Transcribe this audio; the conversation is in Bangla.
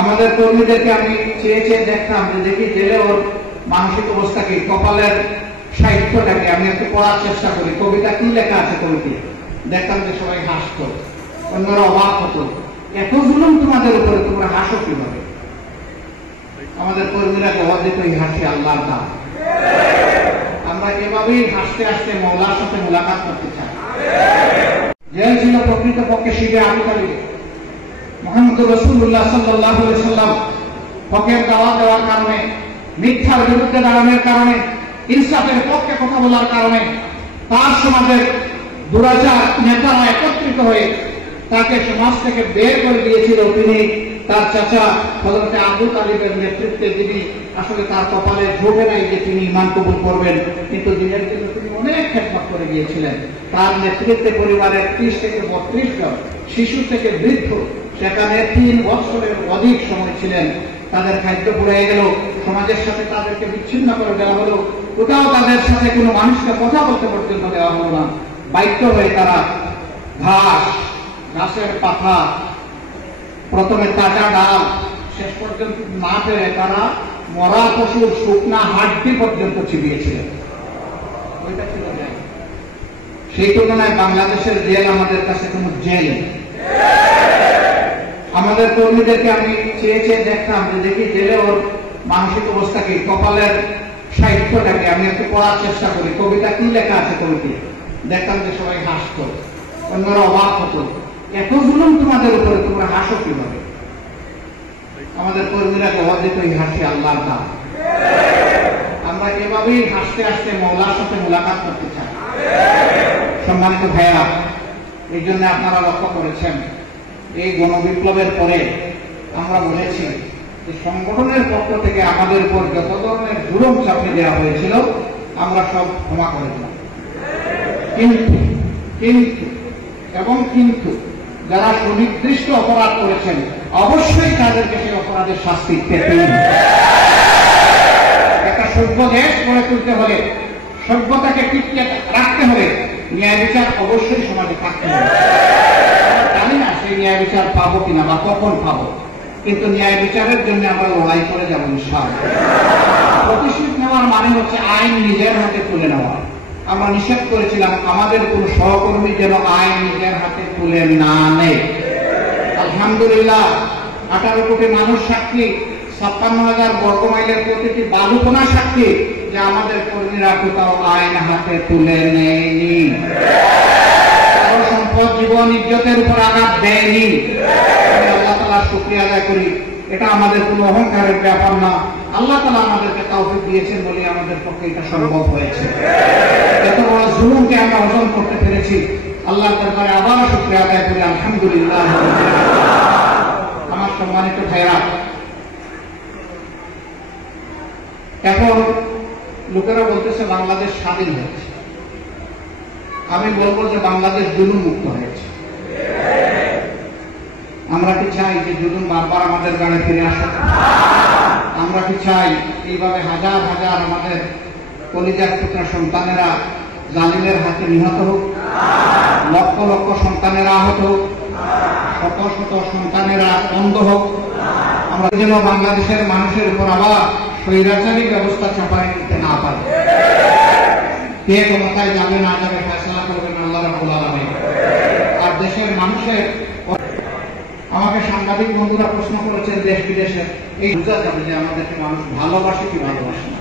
আমাদের কর্মীদেরকে আমি চেয়ে চেয়ে দেখতাম যে দেখি জেলে ওর মানসিক অবস্থা কি, কপালের সাহিত্যটাকে আমি একটু পড়ার চেষ্টা করি, কবিতা কি লেখা আছে কবিতে, দেখতাম যে সবাই হাসত, অন্যরা অবাক হতো, এত জুলুম তোমাদের উপরে, তোমরা হাসো কিভাবে? আমাদের কর্মীরা জবাব দিত, এই হাসি আল্লাহর দান। আমরা এভাবেই হাসতে হাসতে মওলার সাথে মোলাকাত করতে চাই। জেল ছিল প্রকৃতপক্ষে শিবে আবু তালিব। মুহাম্মদ রাসূলুল্লাহ সাল্লাল্লাহু আলাইহি সাল্লাম হকের দাওয়াত দেওয়ার কারণে, মিথ্যার বিরুদ্ধে দাঁড়ানোর কারণে, ইনসাফের পক্ষে কথা বলার কারণে তার সমাজের দুরাচার নেতারা একত্রিত হয়ে তাকে সমাজ থেকে বের করে দিয়েছিল। তিনি তার চাচা হযরত আবু তালিবের নেতৃত্বে, যিনি আসলে তার কপালে জোটে নাই যে তিনি ঈমান কবুল করবেন, কিন্তু দিনের জন্য তিনি অনেক খেদমত করে গিয়েছিলেন। তার নেতৃত্বে পরিবারের 30 থেকে 32 জন, শিশু থেকে বৃদ্ধ সেখানে 3 বছরের অধিক সময় ছিলেন। তাদের খাদ্য ফুরিয়ে গেল, সমাজের সাথে তাদেরকে বিচ্ছিন্ন করে দেওয়া হলো, কোথাও তাদের সাথে কোনো মানুষকে কথা বলতে পর্যন্ত দেওয়া হলো না। বাধ্য হয়ে তারা ঘাস, গাছের পাতা, প্রথমে কাঁচা ডাল, শেষ পর্যন্ত না পেরে তারা মরা পশুর শুকনা হাড্ডি পর্যন্ত চিবিয়েছিলেন। ওইটা ছিল জেল। সেই তুলনায় বাংলাদেশের জেল আমাদের কাছে কোনো জেল। আমাদের কর্মীদেরকে আমি চেয়ে চেয়ে দেখতাম যে দেখি জেলে ওর মানসিক অবস্থা কি, কপালের সাহিত্যটাকে আমি একটু পড়ার চেষ্টা করি, কবিতা কি লেখা আছে কবিতে, দেখতাম যে সবাই হাসত, অন্যরা অবাক হতো, এত জুলুম তোমাদের উপরে, তোমরা হাসো কিভাবে? আমাদের কর্মীরা জবাব দিত, এই হাসি আল্লাহর দান। আমরা এভাবেই হাসতে হাসতে মওলার সাথে মোলাকাত করতে চাই। সম্মানিত ভাইয়া, এই জন্য আপনারা লক্ষ্য করেছেন এই গণবিপ্লবের পরে আমরা বলেছি যে সংগঠনের পক্ষ থেকে আমাদের উপর যত ধরনের জুলুম চাপিয়ে দেওয়া হয়েছিল আমরা সব ক্ষমা করে দিলাম। কিন্তু যারা সুনির্দিষ্ট অপরাধ করেছেন অবশ্যই তাদেরকে সেই অপরাধের শাস্তি পেতে হবে। একটা সভ্য দেশ গড়ে তুলতে হলে, সভ্যতাকে টিকিয়ে রাখতে হলে ন্যায় বিচার অবশ্যই সমাজে থাকতে হবে। জানি না সেই ন্যায় বিচার পাবো কিনা বা কখন পাবো, কিন্তু ন্যায় বিচারের জন্য আমরা লড়াই করে যাবো ইনশাআল্লাহ। প্রতিশোধ নেওয়ার মানে হচ্ছে আইন নিজের হাতে তুলে নেওয়া। আমরা নিষেধ করেছিলাম আমাদের কোন সহকর্মী যেন আইন নিজের হাতে তুলে না নেয়। আলহামদুলিল্লাহ 18 কোটি মানুষ সাক্ষী, 56,000 বর্গমাইলের প্রতিটি বালুকণা সাক্ষী যে আমাদের কর্মীরা কোথাও আইন হাতে তুলে নেয়নি, কারো সম্পদ, জীবন, ইজ্জতের উপর আঘাত দেয়নি। আমি আল্লাহ তাআলার শুকরিয়া আদায় করি। এটা আমাদের কোনো অহংকারের ব্যাপার না, আল্লাহ তাআলা আমাদেরকে তাওফিক দিয়েছেন বলে আমাদের পক্ষে এটা সম্ভব হয়েছে। এত বড় জুলুমকে আমরা হজম করতে পেরেছি, আল্লাহর দরবারে আবার শুকরিয়া আদায় করি, আলহামদুলিল্লাহ। আমার সম্মানিত ভাইরা, এখন লোকেরা বলতেছে বাংলাদেশ স্বাধীন হয়েছে। আমি বলবো যে বাংলাদেশ জুলুম মুক্ত হয়েছে। আমরা কি চাই যে জুলুম বারবার আমাদের গাড়ে ফিরে আসে? আমরা কি চাই এইভাবে হাজার হাজার আমাদের কলিজার টুকরা সন্তানেরা জালিমের হাতে নিহত হোক, লক্ষ লক্ষ সন্তানেরা আহত হোক, শত শত সন্তানেরা অন্ধ হোক? আমরা যেন বাংলাদেশের মানুষের উপর আবার স্বৈরাচারী ব্যবস্থা চাপাই দিতে না পারে। কে ক্ষমতায় যাবে না যাবে ফয়সালা করবেন আল্লাহ রাব্বুল আলামিন। আর দেশের মানুষের, আমাকে সাংবাদিক বন্ধুরা প্রশ্ন করেছেন দেশ বিদেশে, এই বোঝা যাবে যে আমাদেরকে মানুষ ভালোবাসে কি ভালোবাসে না।